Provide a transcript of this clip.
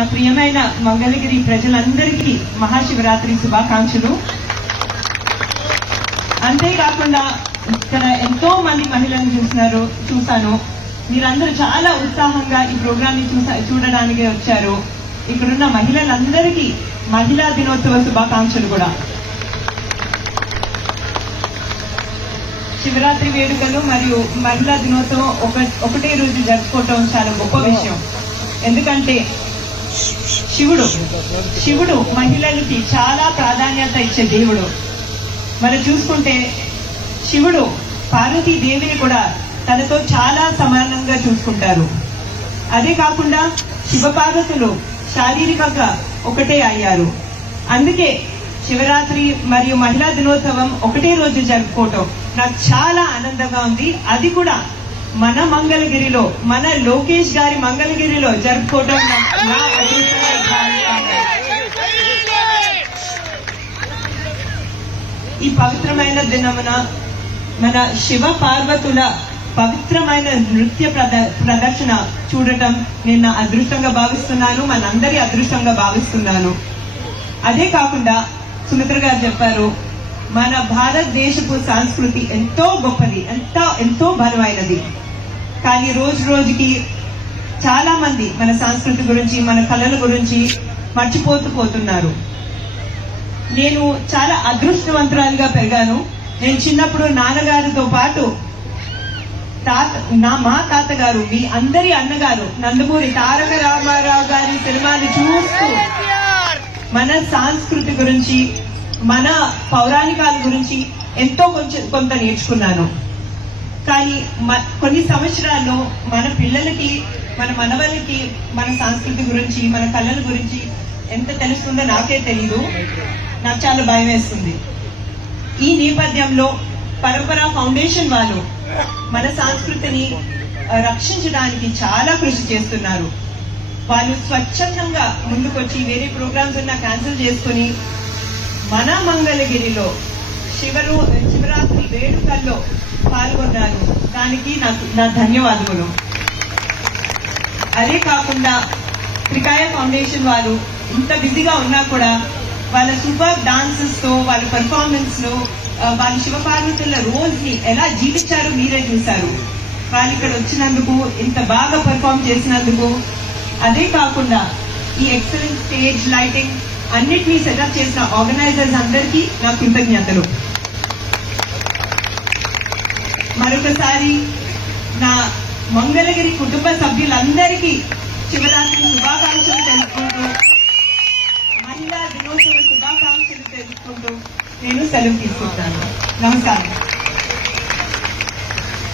నా ప్రియమైన మంగళగిరి ప్రజలందరికీ మహాశివరాత్రి శుభాకాంక్షలు. అంతేకాకుండా ఇక్కడ ఎంతో మంది మహిళలను చూశాను. మీరందరూ చాలా ఉత్సాహంగా ఈ ప్రోగ్రామ్ ని చూడడానికి వచ్చారు. ఇక్కడున్న మహిళలందరికీ మహిళా దినోత్సవ శుభాకాంక్షలు కూడా. శివరాత్రి వేడుకలు మరియు మహిళా దినోత్సవం ఒకటే రోజు జరుపుకోవటం చాలా గొప్ప విషయం. ఎందుకంటే శివుడు మహిళలకి చాలా ప్రాధాన్యత ఇచ్చే దేవుడు. మనం చూసుకుంటే శివుడు పార్వతీదేవిని కూడా తనతో చాలా సమానంగా చూసుకుంటారు. అదే కాకుండా శివపార్వతులు శారీరకంగా ఒకటే అయ్యారు. అందుకే శివరాత్రి మరియు మహిళా దినోత్సవం ఒకటే రోజు జరుపుకోవటం నాకు చాలా ఆనందంగా ఉంది. అది కూడా మన మంగళగిరిలో, మన లోకేష్ గారి మంగళగిరిలో జరుపుకోవటం నా అదృష్టంగా భావిస్తాను. ఈ పవిత్రమైన దినమున మన శివ పార్వతుల పవిత్రమైన నృత్య ప్రదర్శన చూడటం నేను నా అదృష్టంగా భావిస్తున్నాను, మనందరి అదృష్టంగా భావిస్తున్నాను. అదే కాకుండా సుమిత్ర గారు చెప్పారు, మన భారతదేశపు సంస్కృతి ఎంతో గొప్పది, ఎంతో బలమైనది. కానీ రోజు రోజుకి చాలా మంది మన సంస్కృతి గురించి, మన కళల గురించి మర్చిపోతున్నారు. నేను చాలా అదృష్టవంతురాలుగా పెరిగాను. నేను చిన్నప్పుడు నాన్నగారితో పాటు మా తాతగారు, మీ అందరి అన్నగారు నందమూరి తారక రామారావు గారి సినిమాని చూస్తూ మన సంస్కృతి గురించి, మన పౌరాణికాల గురించి ఎంతో కొంత నేర్చుకున్నాను. కానీ కొన్ని సంవత్సరాల్లో మన పిల్లలకి, మన మనవలకి మన సంస్కృతి గురించి, మన కళల గురించి ఎంత తెలుస్తుందో నాకే తెలీదు. నాకు చాలా భయం వేస్తుంది. ఈ నేపథ్యంలో పరంపర ఫౌండేషన్ వాళ్ళు మన సంస్కృతిని రక్షించడానికి చాలా కృషి చేస్తున్నారు. వాళ్ళు స్వచ్ఛందంగా ముందుకొచ్చి వేరే ప్రోగ్రామ్స్ ఉన్నా క్యాన్సిల్ చేసుకుని మన మంగళగిరిలో శివరాత్రి వేడుకల్లో పాల్గొన్నారు. దానికి నా ధన్యవాదములు. అదే కాకుండా త్రికాయ ఫౌండేషన్ వారు ఇంత బిజీగా ఉన్నా కూడా వాళ్ళ సూపర్ డాన్సెస్ తో, వాళ్ళ పెర్ఫార్మెన్స్ లో వాళ్ళ శివపార్వతుల రోల్స్ ని ఎలా జీవించారో మీరే చూశారు. వాళ్ళు ఇక్కడ వచ్చినందుకు, ఇంత బాగా పెర్ఫార్మ్ చేసినందుకు, అదే కాకుండా ఈ ఎక్సలెంట్ స్టేజ్ లైటింగ్ అన్నిటినీ సెటప్ చేసిన ఆర్గనైజర్స్ అందరికీ నా కృతజ్ఞతలు. మరొకసారి నా మంగళగిరి కుటుంబ సభ్యులందరికీ శివరాత్రి శుభాకాంక్షలు తెలుసుకుంటూ, మహిళా దినోత్సవ శుభాకాంక్షలు తెలుసుకుంటూ నేను సెలవు తీసుకుంటాను. నమస్కారం.